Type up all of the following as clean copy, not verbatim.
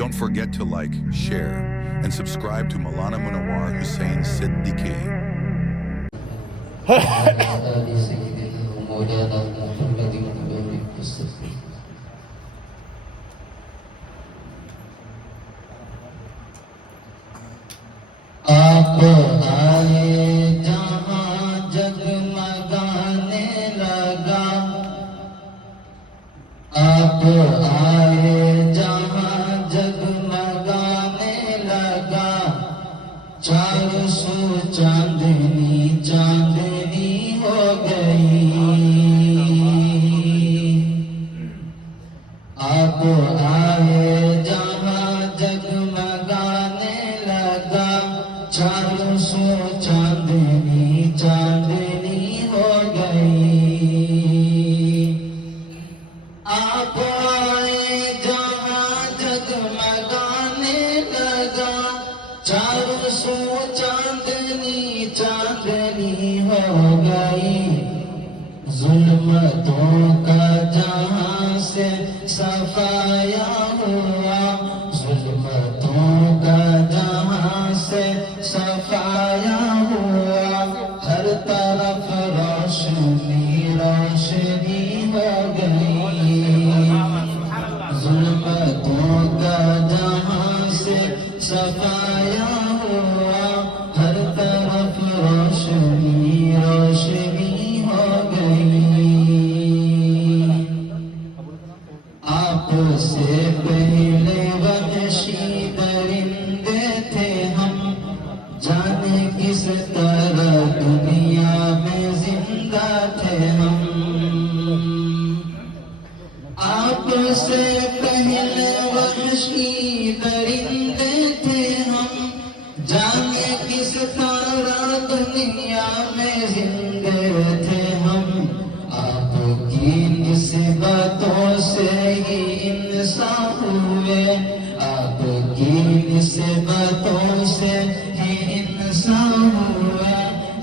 Don't forget to like, share, and subscribe to Maulana Munawar Hussain Siddiqui. آپ آئے جہاں جگمگانے لگا، آپ آئے جہاں جگمگانے لگا، چاروں سو چاندنی چاندنی ہو گئی۔ آپ آئے جہاں جگمگانے لگا، چاروں سو چاندنی چاندنی ہو گئی۔ آپ آئے جہاں جگمگانے لگا، چاروں سو چاندنی چاندنی ہو گئی۔ ظلمتوں کا جہاں سے صفایا ہوا، ظلمتوں کا جہاں سے صفایا ہوا، ہر طرف روشنی روشنی ہو گئی۔ ظلمتوں کا جہاں سے صفایا ہوا، ہر طرف روشنی روشنی ہو گئی۔ آپ سے پہلے وحشی درندے تھے ہم، جانے کس طرح دنیا میں زندہ تھے ہم۔ آپ سے پہلے وحشی درندے تھے ہم، جانے کس طرح دنیا میں زندہ تھے ہم۔ آپ کی نسبتوں سے ہی انسان ہوئے، آپ کی نسبتوں سے ہی انسان ہوئے۔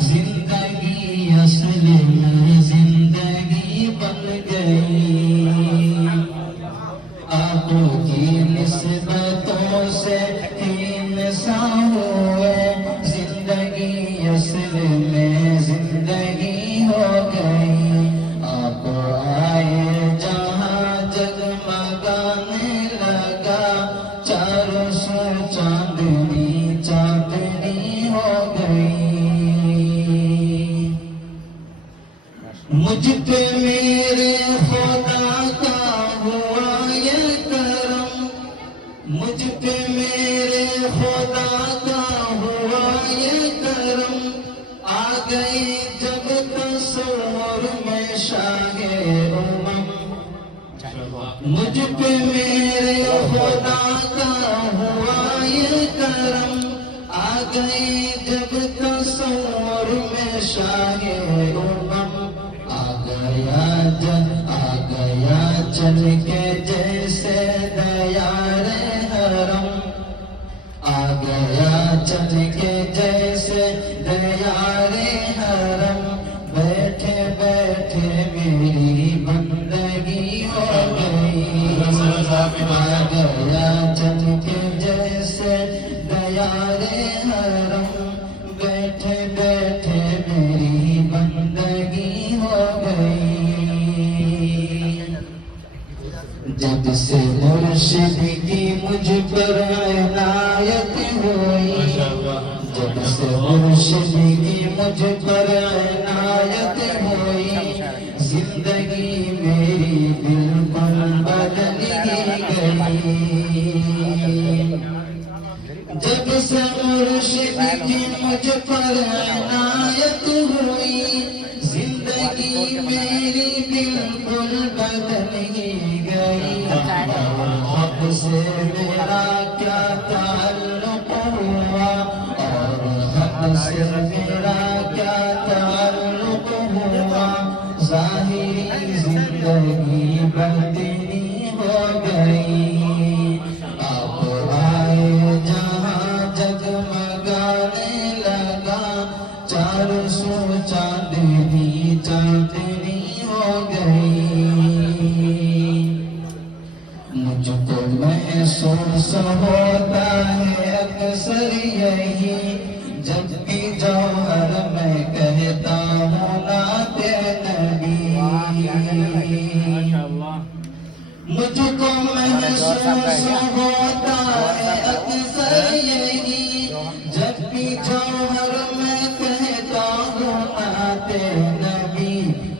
زندگی اصل میں زندگی بن گئی، آپ کی نسبتوں سے ہی انسان ہوئے۔ زندگی اصل میں زندگی ہو گئی۔ آپ آئے جہاں جگمگانے لگا، چاروں سو چاندنی چاندنی ہو گئی۔ مجھ پہ میرے خدا کا ہوا یہ کرم، مجھ پہ میرے خدا کا ہوا یہ کرم، آ گئی جب تصور میں شاہ امم۔ مجھ پہ میرے خدا کا ہوا یہ کرم، آ گئی جب تصور میں شاہ امم۔ آ گیا چل کے جیسے دیار حرم، آ گیا چل کے جیسے دیار حرم، بیٹھے بیٹھے میری بندگی ہو گئی۔ آ گیا چل کے جیسے دیار حرم، بیٹھے بیٹھے میری بندگی ہو گئی۔ جب سے مرشد کی مجھ پر عنایت ہوئی، جب سے مرشد کی مجھ پر عنایت ہوئی، زندگی میری بالکل بدل گئی۔ جب سے مرشد کی مجھ پر عنایت ہوئی، زندگی میری بالکل بدل گئی۔ حق سے میرا کیا تعلق ہوا، اور حق سے میرا کیا تعلق ہوا، ظاہری زندگی باطنی ہو گئی۔ آپ آئے جہاں جگمگانے لگا، چاروں سو چاندنی چاندنی ہو گئی۔ مجھ کو محسوس ہوتا ہے اکثر یہی جب بھی جوہر میں کہتا ہوں نعت نبی مجھ کو محسوس ہوتا ہے اکثر یہی جب بھی جوہر میں کہتا ہوں نعت نبی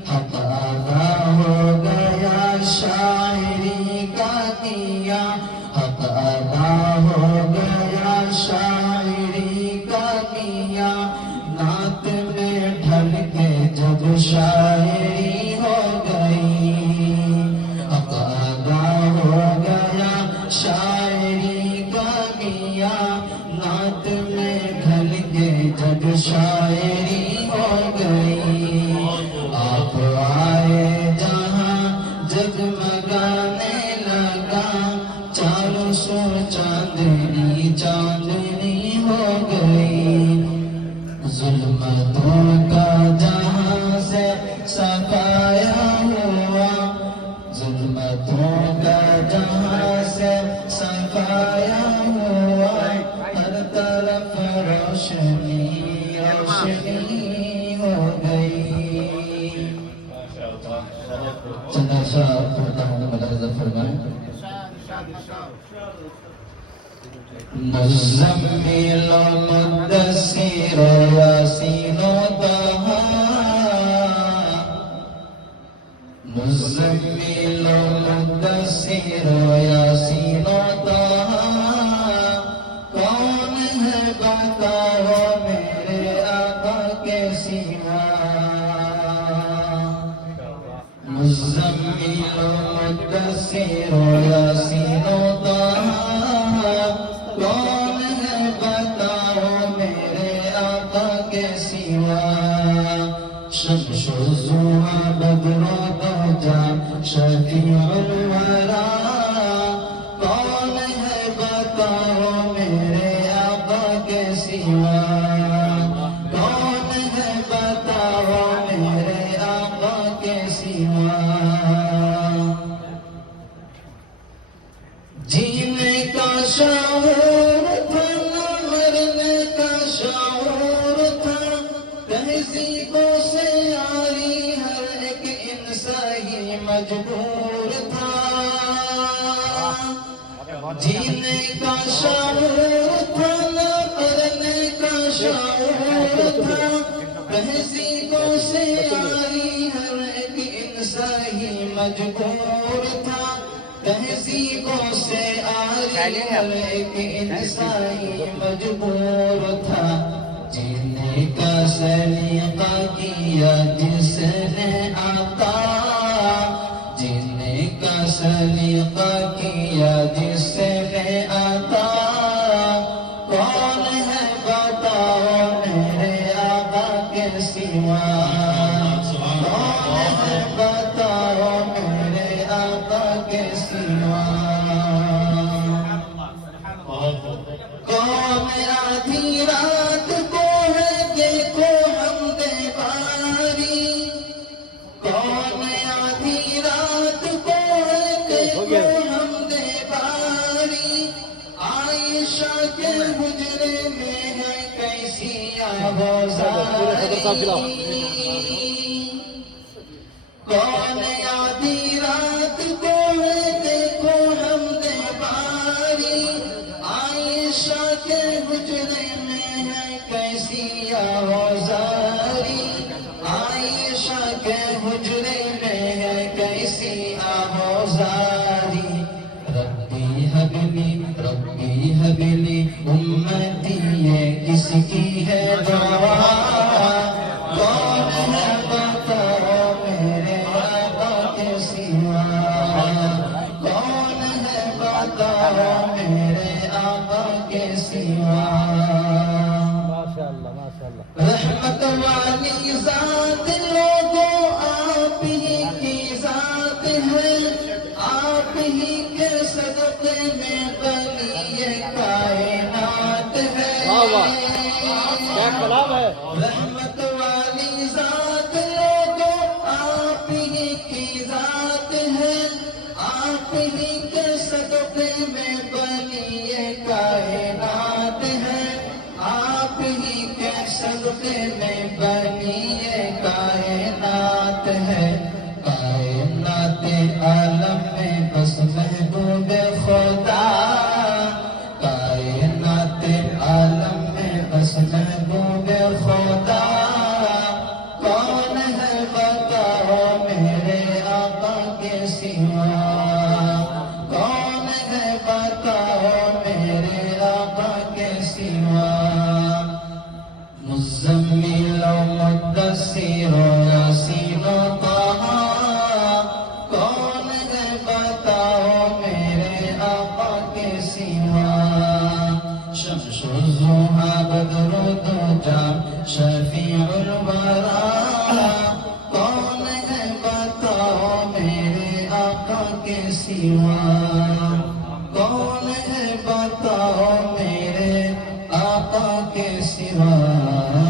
حق ادا ہو گیا شاعری کا کیا حق ادا ہو گیا شاعری کا کیا نعت میں ڈھل کے جب شاعری ہو گئی حق ادا ہو گیا شاعری کا کیا نعت میں ڈھل کے جب شاعری ہو گئی آپ آئے جہاں جگمگانے لگا چاروں سو چاندنی چاندنی ہو گئی ظلمتوں کا جہاں سے صفایا ہوا ظلمتوں کا جہاں سے صفایا ہوا ہر طرف روشنی روشنی ہو گئی چندر شاہ خدا مدد فرمائیں مزمل و مدثر و یاسین و طہا مزمل و مدثر و یاسین و طہا کون ہے بتاؤ میرے آقا کے سوا مزمل و مدثر و یاسین و طہا کون ہے بتاؤ میرے آقا کے سوا شمس و ضحیٰ بدر و دوجہ شفیع الورا کون ہے بتاؤ میرے آقا کے سوا کون ہے بتاؤ میرے آقا کے سوا جینے کا شعور تھا نہ مرنے کا شعور تھا تہذیبوں سے آری ہر ایک انسان ہی مجبور تھا جینے کا شعور تھا نہ مرنے کا شعور تھا تہذیبوں سے آری ہر ایک انسان ہی مجبور تھا تہذیبوں سے آری ہر ایک انسان مجبور تھا جینے کا سلیقہ کیا جس نے آقا جینے کا سلیقہ کیا جس نے آقا کون ہے بتاؤ میرے آقا کے سوا کون ہے بتاؤ میرے آقا کے سوا کون آدھی رات کو ہے دیکھو حمد باری کون آدھی رات کو ہے دیکھو حمد باری عائشہ کے حجرے میں ہے کیسی آوازاری کون آدھی رات کو ہے دیکھو حمد باری عائشہ کے حجرے میں ہے کیسی آوازاری عائشہ کے حجرے میں ہے کیسی آوازاری ربی حبلی امتی یہ کس کی ہے دعا کون ہے بتاؤ میرے آقا کے سوا کون ہے بتاؤ میرے آقا کے سوا رحمت والی ذات لوگوں آپ ہی کی ذات ہے آپ ہی کے صدقے میں بنی کائنات ہے رحمت والی ذات لوگوں آپ ہی کی ذات ہے آپ ہی کے صدقے میں بنی کائنات ہے، آپ ہی کے صدقے میں بنی یہ کائنات ہے، کائنات عالم میں بس محبوب خدا، کائنات عالم میں بس محبوب خدا، کون ہے بتاؤ میرے آقا کے سوا، کون ہے بتاؤ میرے آقا کے سوا، مزمل و مدثر و یاسین و طہ، کون ہے بتاؤ میرے آقا کے سوا، شمس الضحیٰ بدر الدجا شفیع الورا، کون ہے بتاؤ میرے آقا کے سوا، کون ہے بتاؤ میرے آقا کے سوا۔